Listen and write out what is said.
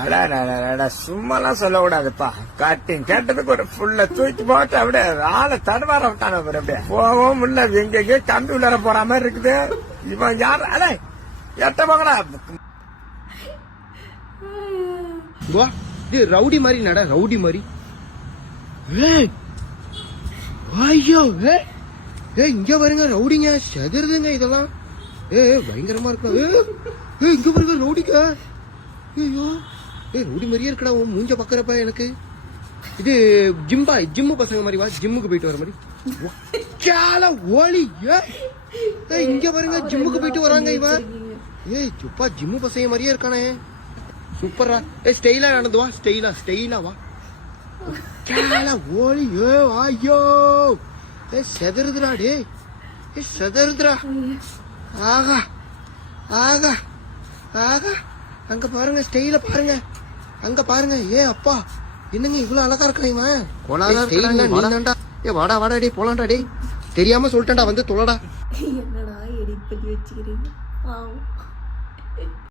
அடா சும்மாலாம் சொல்லக்கூடாதுப்பா. கட்டிங் கேட்டதுக்கு ஒரு ஃபுல்ல தூக்கி போட்டு அப்படியே ஆளை தடுமாற விட்டான அப்படியே போகவும் முடியல. எங்கெங்கே கம்பி உள்ளார போற மாதிரி இருக்குது. இவன் யாரு? அட எட்ட போகடா. ரவுடி மாதிரி நட, ரவுடி மாதிரி. ஐயோ இங்க பாருங்க ரவுடிங்க செதறுதுங்க இதெல்லாம். பயங்கரமா இருக்கா. இங்க பாருங்க ரவுடிங்க. ஐயோ ரவுடி மாதிரியே இருக்கடா உன் மூஞ்ச பாக்குறப்ப எனக்கு. இது ஜிம்மு பசங்க மாதிரி வா, ஜிம்முக்கு போயிட்டு வர மாதிரி. ஓலி இங்க பாருங்க ஜிம்முக்கு போயிட்டு வராங்க இவன். சுப்பா ஜிம்மு பசங்க மாதிரியே இருக்கானே. சூப்பரா. ஸ்டைலா நடந்து வா, ஸ்டைலா வா. ஓலி ஐயோ செதறுதுடா டே, செதறுதுடா. ஆகா ஆகா ஆகா. அங்க பாருங்க ஸ்டைல பாருங்க, அங்க பாருங்க. அப்பா என்னங்க இவ்வளவு அழகா இருக்கா இவன். வாடா டே போலாம்டா டே. தெரியாம சொல்லிட்டேன்டா, வந்து தொலைடா. என்னடா எடிட் பண்ணி வச்சுக்கிறீங்க.